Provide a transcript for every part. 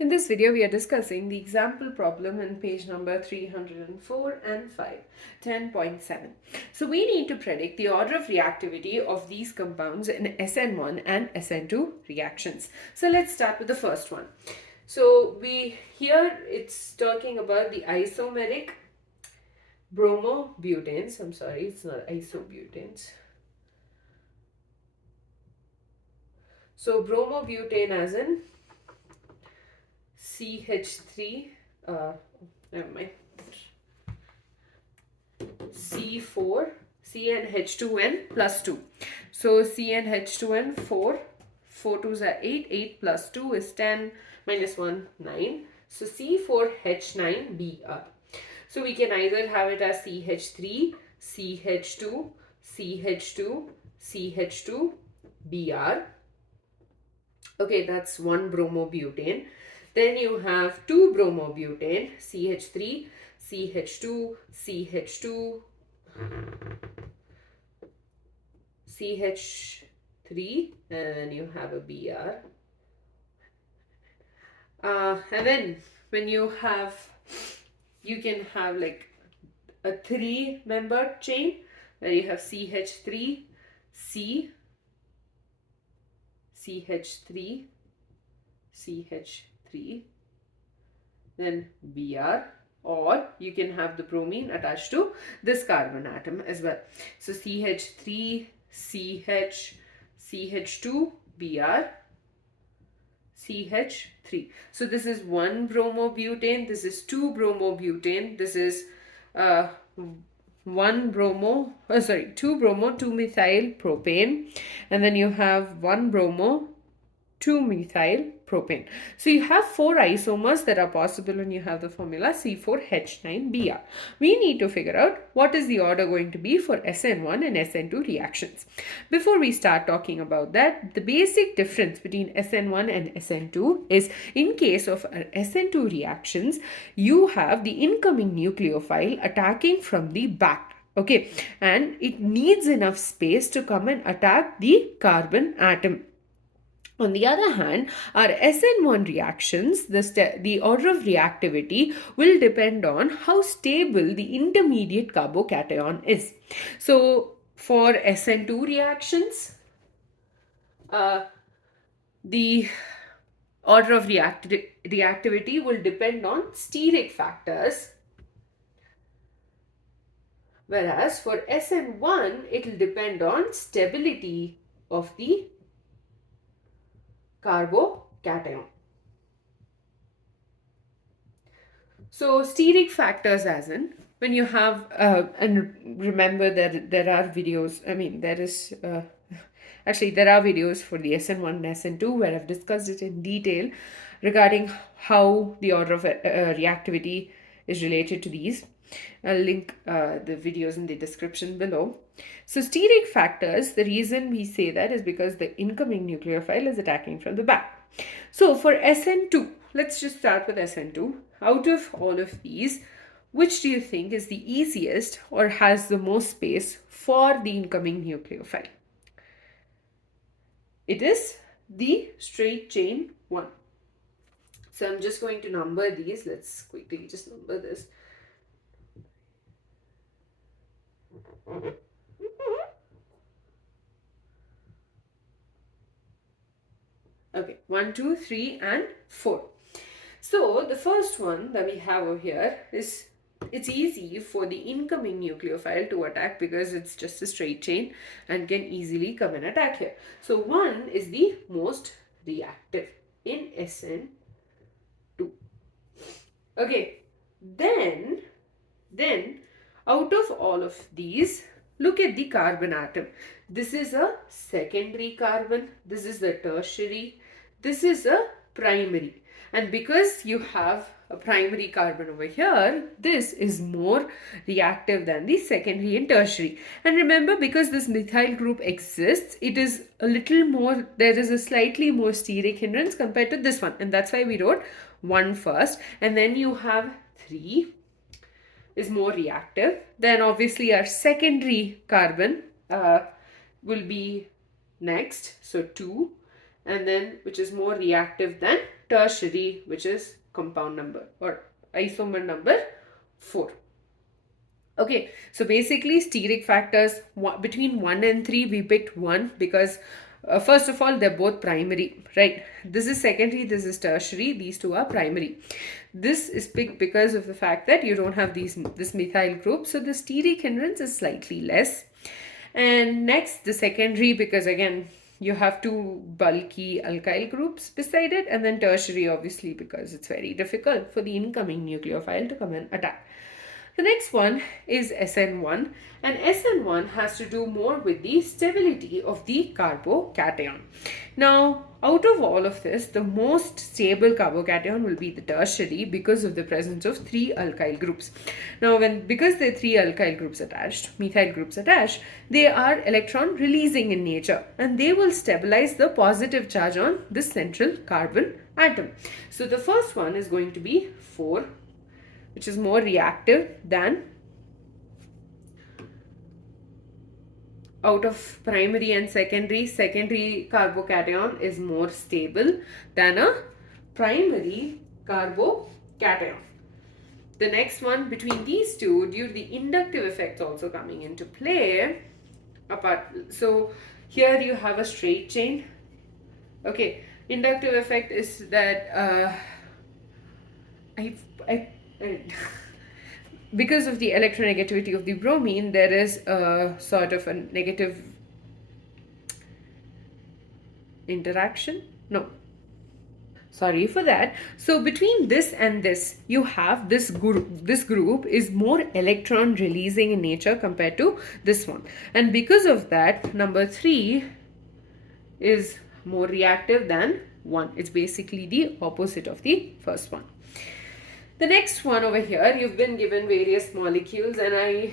In this video, we are discussing the example problem in page number 304 and 5, 10.7. So we need to predict the order of reactivity of these compounds in SN1 and SN2 reactions. So let's start with the first one. So here it's talking about the isomeric bromobutanes. I'm sorry, it's not isobutanes. So bromobutane as in CH3, never mind, C4, CnH2n plus 2. So CnH2n 4, 4 2s are 8, 8 plus 2 is 10, minus 1, 9. So C4H9Br. So we can either have it as CH3, CH2, CH2, CH2, Br. Okay, that's one bromobutane. Then you have two bromobutane, CH3, CH2, CH2, CH3, and you have a Br. And then when you can have like a 3-membered chain where you have CH3, C, CH3, CH3, then Br, or you can have the bromine attached to this carbon atom as well. So CH3, CH, CH2, Br, CH3. So this is one bromobutane, this is two bromobutane, this is two bromo, 2-methyl propane, and then you have one bromo, 2-methyl propane. So you have 4 isomers that are possible when you have the formula C4H9Br. We need to figure out what is the order going to be for SN1 and SN2 reactions. Before we start talking about that, the basic difference between SN1 and SN2 is in case of SN2 reactions, you have the incoming nucleophile attacking from the back. Okay, and it needs enough space to come and attack the carbon atom. On the other hand, our SN1 reactions, the order of reactivity will depend on how stable the intermediate carbocation is. So for SN2 reactions, the order of reactivity will depend on steric factors, whereas for SN1, it will depend on stability of the carbocation. So steric factors as in when you have and remember that there are videos, there are videos for the SN1 and SN2 where I've discussed it in detail regarding how the order of reactivity is related to these. I'll link the videos in the description below. So steric factors, the reason we say that is because the incoming nucleophile is attacking from the back. So for SN2, let's just start with SN2. Out of all of these, which do you think is the easiest or has the most space for the incoming nucleophile? It is the straight chain one. So I'm just going to number these. Let's quickly just number this. Okay, 1, 2, 3, and 4. So the first one that we have over here is, it's easy for the incoming nucleophile to attack because it's just a straight chain and can easily come and attack here. So 1 is the most reactive in SN2. Okay, then out of all of these, look at the carbon atom. This is a secondary carbon, this is the tertiary, this is a primary. And because you have a primary carbon over here, this is more reactive than the secondary and tertiary. And remember, because this methyl group exists, it is a little more, there is a slightly more steric hindrance compared to this one. And that's why we wrote 1 first. And then you have 3 is more reactive. Then obviously our secondary carbon will be next. So 2. And then which is more reactive than tertiary, which is compound number or isomer number 4. Okay, so basically steric factors between 1 and 3, we picked 1 because first of all, they're both primary, right? This is secondary, this is tertiary, these two are primary. This is picked because of the fact that you don't have this methyl group, so the steric hindrance is slightly less. And next, the secondary, because again, you have two bulky alkyl groups beside it, and then tertiary, obviously, because it's very difficult for the incoming nucleophile to come and attack. The next one is SN1, and SN1 has to do more with the stability of the carbocation. Now, out of all of this, the most stable carbocation will be the tertiary because of the presence of 3 alkyl groups. Now, because there are 3 alkyl groups attached, methyl groups attached, they are electron releasing in nature, and they will stabilize the positive charge on this central carbon atom. So, the first one is going to be 4, which is more reactive than out of primary and secondary carbocation is more stable than a primary carbocation. The next one between these two, due to the inductive effects also coming into play, so here you have a straight chain. Okay, inductive effect is that because of the electronegativity of the bromine, there is a sort of a negative interaction. No, sorry for that. So between this and this, you have this group. This group is more electron releasing in nature compared to this one, and because of that, number 3 is more reactive than 1. It's basically the opposite of the first one. The next one over here, you've been given various molecules, and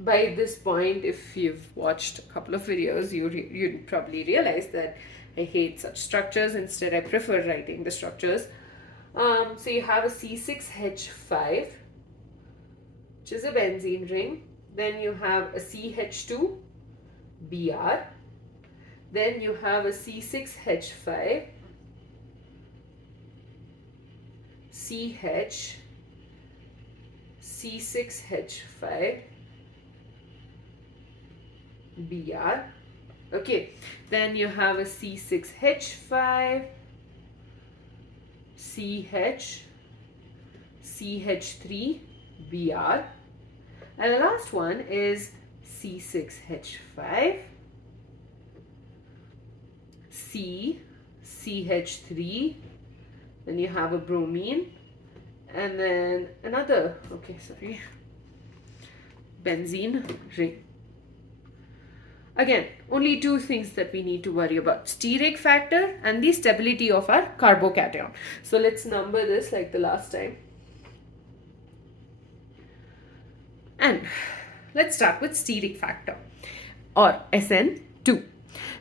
by this point, if you've watched a couple of videos, you'd probably realize that I hate such structures. Instead, I prefer writing the structures. So you have a C6H5, which is a benzene ring. Then you have a CH2Br. Then you have a C6H5, CH, C6H5, Br. Okay, then you have a C6H5, CH, CH3, Br. And the last one is C6H5, C, CH3, then you have a bromine, and then another, benzene ring. Again, only 2 things that we need to worry about: steric factor and the stability of our carbocation. So let's number this like the last time. And let's start with steric factor, or SN2.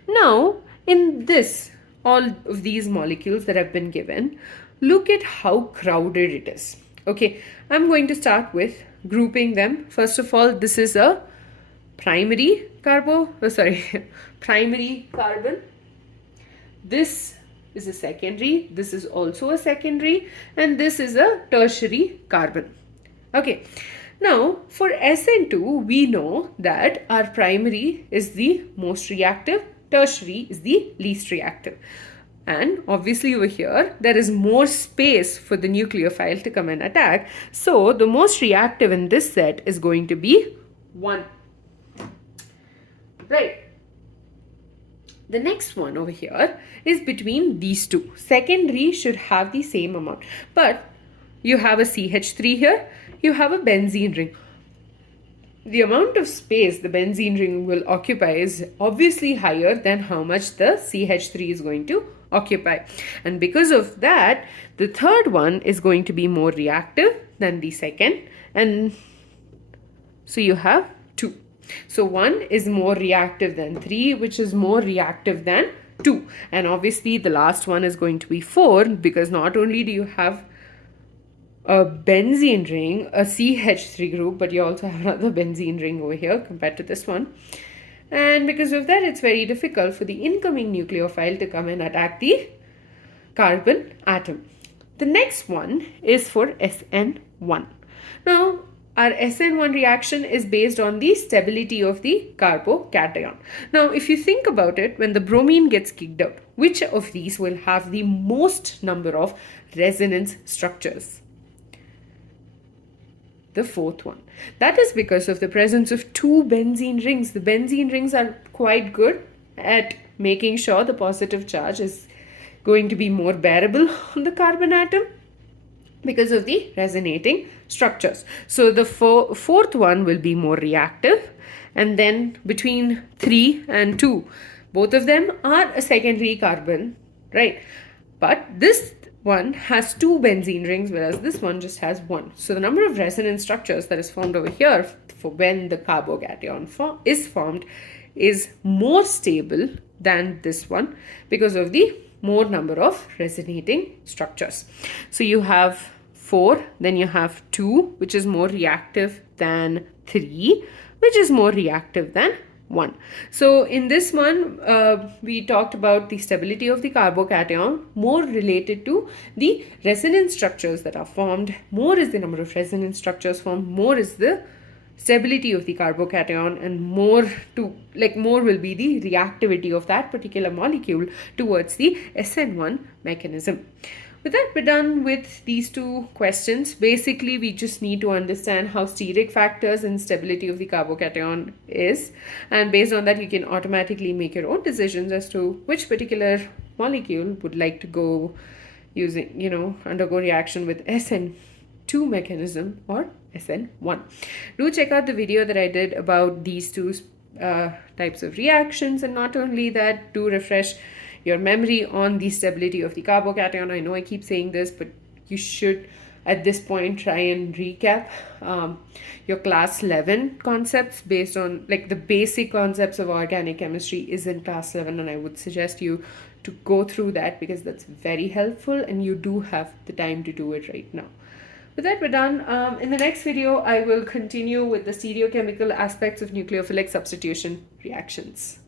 Now, in this, all of these molecules that have been given, look at how crowded it is. Okay, I'm going to start with grouping them. First of all, this is a primary primary carbon. This is a secondary, this is also a secondary, and this is a tertiary carbon. Okay, now for SN2, we know that our primary is the most reactive, tertiary is the least reactive. And obviously over here, there is more space for the nucleophile to come and attack. So the most reactive in this set is going to be 1. Right. The next one over here is between these two. Secondary should have the same amount. But you have a CH3 here, you have a benzene ring. The amount of space the benzene ring will occupy is obviously higher than how much the CH3 is going to occupy. And because of that, the third one is going to be more reactive than the second. And so you have 2. So 1 is more reactive than 3, which is more reactive than 2. And obviously the last one is going to be 4, because not only do you have a benzene ring, a CH3 group, but you also have another benzene ring over here compared to this one. And because of that, it's very difficult for the incoming nucleophile to come and attack the carbon atom. The next one is for SN1. Now, our SN1 reaction is based on the stability of the carbocation. Now, if you think about it, when the bromine gets kicked out, which of these will have the most number of resonance structures? The fourth one. That is because of the presence of two benzene rings. The benzene rings are quite good at making sure the positive charge is going to be more bearable on the carbon atom because of the resonating structures. So the fourth one will be more reactive, and then between 3 and 2, both of them are a secondary carbon, right? But this one has two benzene rings, whereas this one just has one. So the number of resonance structures that is formed over here for when the carbocation is formed is more stable than this one because of the more number of resonating structures. So you have 4, then you have 2, which is more reactive than 3, which is more reactive than 1. So in this one, we talked about the stability of the carbocation, more related to the resonance structures that are formed. More is the number of resonance structures formed, more is the stability of the carbocation, and more will be the reactivity of that particular molecule towards the SN1 mechanism. With that, we're done with these two questions. Basically, we just need to understand how steric factors and stability of the carbocation is. And based on that, you can automatically make your own decisions as to which particular molecule would like to go using, undergo reaction with SN2 mechanism or SN1. Do check out the video that I did about these two types of reactions, and not only that, do refresh your memory on the stability of the carbocation. I know I keep saying this, but you should at this point try and recap your class 11 concepts based on the basic concepts of organic chemistry is in class 11, and I would suggest you to go through that because that's very helpful and you do have the time to do it right now. With that, we're done. In the next video, I will continue with the stereochemical aspects of nucleophilic substitution reactions.